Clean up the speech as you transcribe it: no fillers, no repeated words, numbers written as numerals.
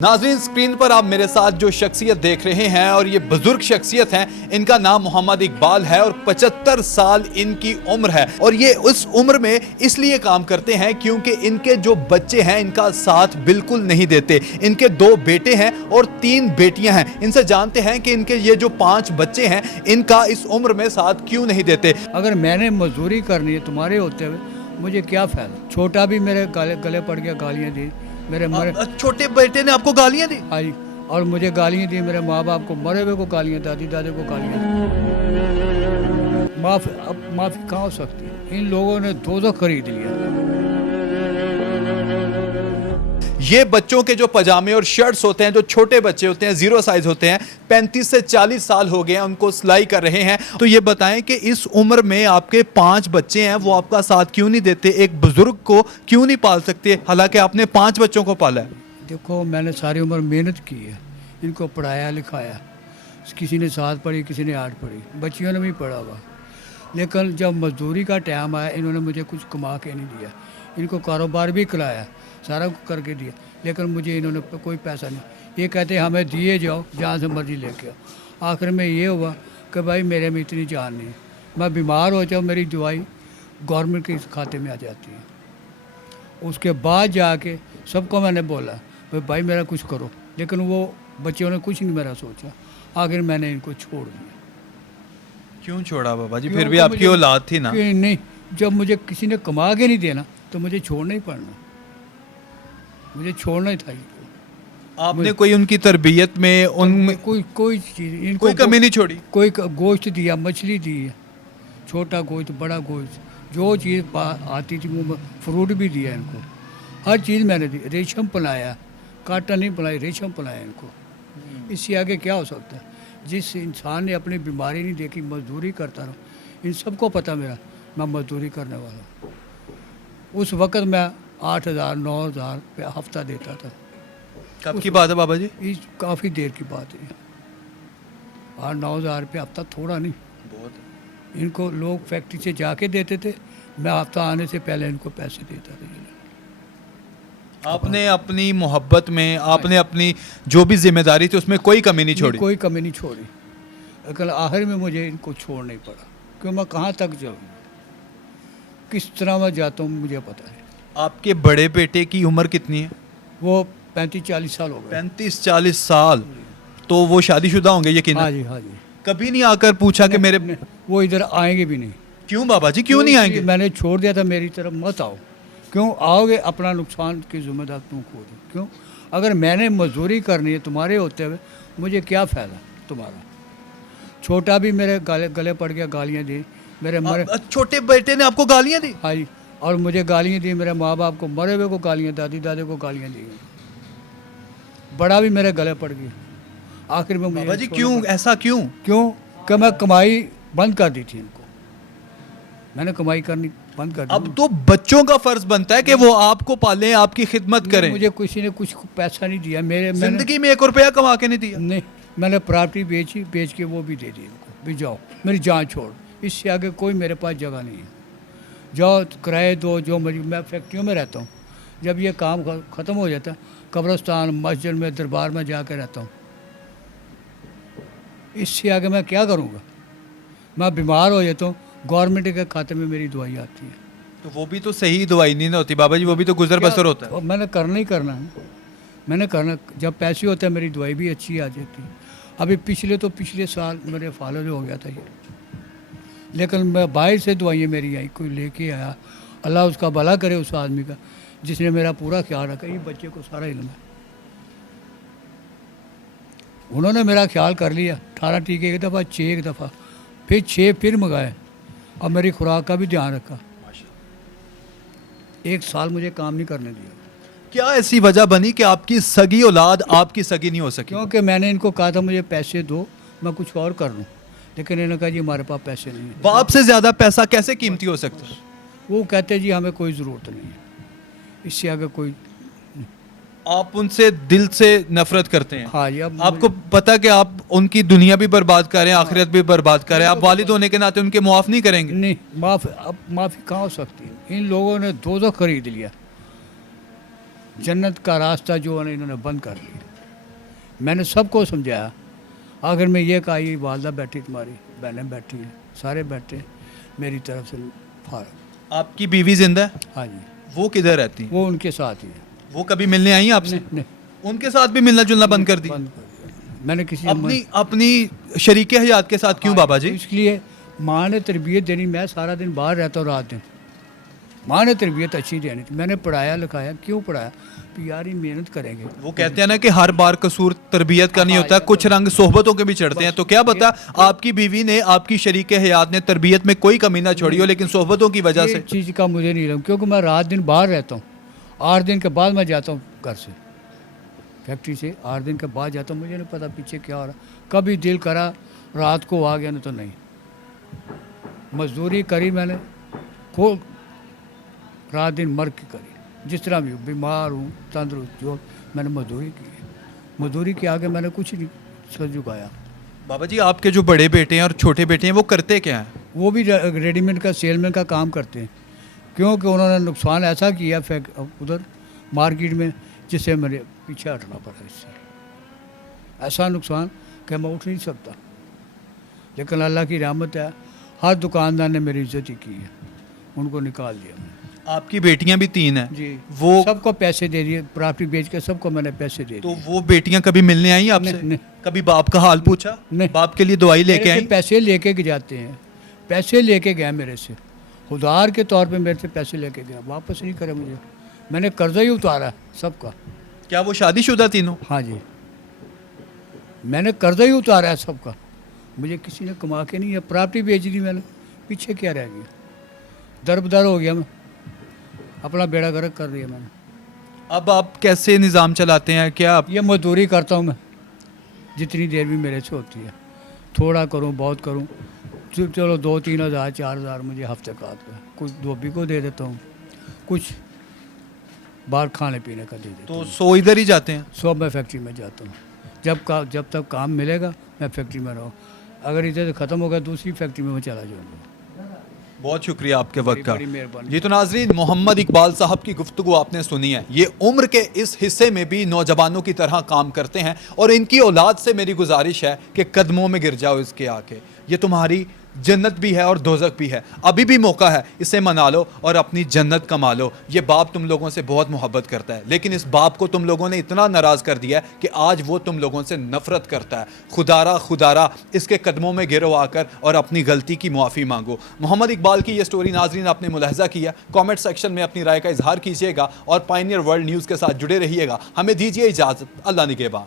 नाज़रीन, स्क्रीन पर आप मेरे साथ जो शख्सियत देख रहे हैं और ये बुजुर्ग शख्सियत हैं, इनका नाम मोहम्मद इकबाल है और 75 साल इनकी उम्र है। और ये उस उम्र में इसलिए काम करते हैं क्योंकि इनके जो बच्चे हैं इनका साथ बिल्कुल नहीं देते। इनके 2 बेटे हैं और 3 बेटियां हैं। इनसे जानते हैं कि इनके ये जो 5 बच्चे हैं इनका इस उम्र में साथ क्यों नहीं देते। अगर मैंने मजदूरी करनी है तुम्हारे होते हुए मुझे क्या फ़ायदा। छोटा भी मेरे गले पड़ गया, गालियाँ दी मेरे छोटे बेटे ने आपको गालियां दी? हाँ जी, और मुझे गालियाँ दी, मेरे माँ बाप को, मरे हुए को गालियाँ, दादी दादे को गालियाँ दी। माफ़ी कहाँ हो सकती है। इन लोगों ने दो खरीद लिया। ये बच्चों के जो पजामे और शर्ट्स होते हैं, जो छोटे बच्चे होते हैं, 0 साइज होते हैं, 35 से 40 साल हो गए हैं उनको सिलाई कर रहे हैं। तो ये बताएं कि इस उम्र में आपके 5 बच्चे हैं, वो आपका साथ क्यों नहीं देते? एक बुजुर्ग को क्यों नहीं पाल सकते, हालांकि आपने 5 बच्चों को पाला है? देखो, मैंने सारी उम्र मेहनत की है, इनको पढ़ाया लिखाया। किसी ने 7 पढ़ी, किसी ने 8 पढ़ी, बच्चियों ने भी पढ़ा हुआ। लेकिन जब मजदूरी का टाइम आया, इन्होंने मुझे कुछ कमा के नहीं दिया। इनको कारोबार भी कराया, सारा करके दिया, लेकिन मुझे इन्होंने कोई पैसा नहीं। ये कहते हमें दिए जाओ, जहाँ से मर्जी लेके आओ। आखिर में ये हुआ कि भाई मेरे में इतनी जान नहीं, मैं बीमार हो जाऊँ, मेरी दवाई गवर्नमेंट के खाते में आ जाती है। उसके बाद जाके सबको मैंने बोला भाई मेरा कुछ करो, लेकिन वो बच्चों ने कुछ नहीं मेरा सोचा। आखिर मैंने इनको छोड़ दिया। क्यों छोड़ा बाबा जी? फिर भी आपकी औलाद थी ना? नहीं, जब मुझे किसी ने कमा के नहीं देना तो मुझे छोड़ना ही पड़ना, मुझे छोड़ना ही था। आपने कोई उनकी तरबियत में उनमें कोई चीज़ इनको कोई कमी नहीं छोड़ी? कोई गोश्त दिया, मछली दी है, छोटा गोश्त, बड़ा गोश्त, जो चीज़ आती थी वो, फ्रूट भी दिया इनको, हर चीज़ मैंने दी। रेशम पलाया, काटन नहीं पलाई, रेशम पलाया इनको। इससे आगे क्या हो सकता है? जिस इंसान ने अपनी बीमारी नहीं देखी, मजदूरी करता रहा, इन सबको पता मेरा, मैं मजदूरी करने वाला हूँ। उस वक़्त मैं 8,000 9,000 रुपया हफ्ता देता था। कब की बात है बाबा जी? इस काफ़ी देर की बात है। 8-9,000 रुपया हफ्ता थोड़ा नहीं, बहुत। इनको लोग फैक्ट्री से जाके देते थे, मैं हफ्ता आने से पहले इनको पैसे देता था। आपने अपनी मोहब्बत में, आपने अपनी जो भी जिम्मेदारी थी उसमें कोई कमी नहीं छोड़ी? कोई कमी नहीं छोड़ी। लेकिन आखिर में मुझे इनको छोड़ना ही पड़ा, क्यों मैं कहाँ तक जाऊँ, किस तरह मैं जाता हूँ मुझे पता है। आपके बड़े बेटे की उम्र कितनी है? वो 35-40 साल हो गए। 35-40 साल? तो वो शादीशुदा होंगे यकीनन? हाँ जी, हाँ जी। कभी नहीं आकर पूछा कि मेरे? वो इधर आएंगे भी नहीं। क्यों बाबा जी, क्यों नहीं आएंगे? मैंने छोड़ दिया था, मेरी तरफ मत आओ। क्यों आओगे? अपना नुकसान की जिम्मेदार तुम खुद हो। क्यों? अगर मैंने मजदूरी करनी है तुम्हारे होते हुए मुझे क्या फ़ायदा तुम्हारा। छोटा भी मेरे गले पड़ गया, गालियाँ दी मेरे छोटे बेटे ने आपको गालियाँ दी? हाँ जी, और मुझे गालियाँ दी, मेरे माँ बाप को, मरे हुए को गालियाँ, दादी दादे को गालियाँ दी। बड़ा भी मेरे गले पड़ गया। आखिर में बाबा जी क्यों ऐसा? क्यों कि मैं कमाई बंद कर दी थी इनको, मैंने कमाई करनी बंद कर दी। अब तो बच्चों का फर्ज बनता है कि वो आपको पालें, आपकी खिदमत करें। मुझे किसी ने कुछ पैसा नहीं दिया। जिंदगी में 1 रुपया कमा के नहीं दिया? नहीं, मैंने प्रॉपर्टी बेच के वो भी दे दी इनको, भी जाओ मेरी जान छोड़, इससे आगे कोई मेरे पास जगह नहीं है। जाओ किराए दो, जो मर्जी। मैं फैक्ट्रियों में रहता हूँ, जब ये काम ख़त्म हो जाता है कब्रिस्तान, मस्जिद में, दरबार में जाकर रहता हूँ। इससे आगे मैं क्या करूँगा? मैं बीमार हो जाता हूँ, गवर्नमेंट के खाते में मेरी दवाई आती है। तो वो भी तो सही दवाई नहीं ना होती बाबा जी, वो भी तो गुजर बसर होता है। मैंने करना ही करना है, मैंने करना। जब पैसे होते हैं मेरी दवाई भी अच्छी आ जाती है। अभी पिछले साल मेरे फालज हो गया था ये, लेकिन मैं बाहर से दवाइयाँ मेरी आई, कोई लेके आया, अल्लाह उसका भला करे उस आदमी का जिसने मेरा पूरा ख्याल रखा। ये बच्चे को सारा इल्म है, उन्होंने मेरा ख्याल कर लिया। 18 टीके एक दफ़ा, 6 एक दफ़ा, फिर 6 फिर मंगाए, और मेरी खुराक का भी ध्यान रखा। 1 साल मुझे काम नहीं करने दिया। क्या ऐसी वजह बनी कि आपकी सगी औलाद आपकी सगी नहीं हो सकी? क्योंकि मैंने इनको कहा था मुझे पैसे दो, मैं कुछ और कर लूँ, लेकिन इन्होंने कहा जी हमारे पास पैसे नहीं है। बाप से ज़्यादा पैसा कैसे कीमती हो सकता है? वो कहते जी हमें कोई ज़रूरत नहीं है, इससे आगे कोई। आप उनसे दिल से नफरत करते हैं? हाँ जी। अब आपको पता कि आप उनकी दुनिया भी बर्बाद करें, आखिरत भी बर्बाद करें, आप वालिद होने के नाते उनके मुआफ़ नहीं करेंगे? नहीं, माफ़ी कहाँ हो सकती है। इन लोगों ने दो खरीद लिया, जन्नत का रास्ता जो है इन्होंने बंद कर दिया। मैंने सबको समझाया। आखिर में ये कहा, ये वालदा बैठी, तुम्हारी बहनें बैठी हैं, सारे बैठे, मेरी तरफ से फारग। आपकी बीवी जिंदा है? हाँ जी, वो किधर रहती हैं? वो उनके साथ ही है। वो कभी मिलने आई हैं आपसे? नहीं, उनके साथ भी मिलना जुलना बंद कर दी? बंद कर दिया मैंने। किसी अपनी अपनी शरीके हयात के साथ क्यों बाबा जी? इसलिए माँ ने तरबियत देनी। मैं सारा दिन बाहर रहता हूँ, रात दिन। माँ ने तरबियत अच्छी देनी थी। मैंने पढ़ाया लिखाया। क्यों पढ़ाया? तो यार ये मेहनत करेंगे। वो कहते हैं ना कि हर बार कसूर तरबियत का नहीं होता, कुछ रंग सोहबतों के भी चढ़ते हैं। तो क्या बता, आपकी बीवी ने, आपकी शरीके हयात ने तरबियत में कोई कमी ना छोड़ी हो, लेकिन सोहबतों की वजह से? चीज़ का मुझे नहीं लगा, क्योंकि मैं रात दिन बाहर रहता हूँ। 8 दिन के बाद मैं जाता हूँ घर से, फैक्ट्री से 8 दिन के बाद जाता हूँ। मुझे नहीं पता पीछे क्या हो रहा। कभी दिल करा रात को आ गया, नहीं तो नहीं। मजदूरी करी मैंने खूब, रात दिन मर के करी। जिस तरह भी हूँ, बीमार हूँ, तंदुरुस्त, जो मैंने मजदूरी की है। मजदूरी के आगे मैंने कुछ नहीं सर झुकाया। बाबा जी, आपके जो बड़े बेटे हैं और छोटे बेटे हैं, वो करते क्या हैं? वो भी रेडीमेड का सेलमैन का काम करते हैं, क्योंकि उन्होंने नुकसान ऐसा किया उधर मार्केट में, जिससे मेरे पीछे हटना पड़ा। इससे ऐसा नुकसान कि मैं उठ नहीं सकता। लेकिन अल्लाह की रहमत है, हर दुकानदार ने मेरी इज्जत ही की है, उनको निकाल दिया मैंने। आपकी बेटियां भी 3 हैं जी, वो सबको पैसे दे दिए, प्रॉपर्टी बेच के सबको मैंने पैसे दे तो दिए। वो बेटियां कभी मिलने आई आपसे? नहीं। कभी बाप का हाल पूछा? नहीं। बाप के लिए दवाई लेके मेरे से आई? पैसे लेके जाते हैं, पैसे लेके गए मेरे से, उधार के तौर पे मेरे से पैसे लेके गया, वापस नहीं करे मुझे। मैंने कर्जा ही उतारा सबका। क्या वो शादीशुदा तीनों? हाँ जी, मैंने कर्जा ही उतारा है सबका। मुझे किसी ने कमा के नहीं है, प्रॉपर्टी बेच दी मैंने, पीछे क्या रह गया? दरबदर हो गया मैं, अपना बेड़ा गर्क कर दिया मैंने। अब आप कैसे निज़ाम चलाते हैं? क्या आप ये मजदूरी करता हूँ मैं, जितनी देर भी मेरे से होती है। थोड़ा करूँ बहुत करूँ, चलो 2-3 हज़ार 4 हज़ार मुझे हफ्ते का आता है। कुछ धोबी को दे देता हूँ, कुछ बाहर खाने पीने का दे देता हूँ। तो सो इधर ही जाते हैं? सब मैं फैक्ट्री में जाता हूँ। जब तक काम मिलेगा मैं फैक्ट्री में रहूँ। अगर इधर से ख़त्म हो गया, दूसरी फैक्ट्री में मैं चला जाऊँगा। बहुत शुक्रिया आपके वक्त का। बड़ी मेहरबानी। जी तो नाजरीन, मोहम्मद इकबाल साहब की गुफ्तगू आपने सुनी है। ये उम्र के इस हिस्से में भी नौजवानों की तरह काम करते हैं और इनकी औलाद से मेरी गुजारिश है कि कदमों में गिर जाओ इसके आके। ये तुम्हारी जन्नत भी है और दोज़ख भी है। अभी भी मौका है, इसे मना लो और अपनी जन्नत कमा लो। ये बाप तुम लोगों से बहुत मोहब्बत करता है, लेकिन इस बाप को तुम लोगों ने इतना नाराज़ कर दिया है कि आज वो तुम लोगों से नफरत करता है। खुदारा इसके कदमों में गिरो आकर और अपनी गलती की मुआफ़ी मांगो। मोहम्मद इकबाल की ये स्टोरी नाजरीन आपने मुलाहिज़ा किया। कॉमेंट सेक्शन में अपनी राय का इजहार कीजिएगा और पायनियर वर्ल्ड न्यूज़ के साथ जुड़े रहिएगा। हमें दीजिए इजाज़त। अल्लाह निगहबान।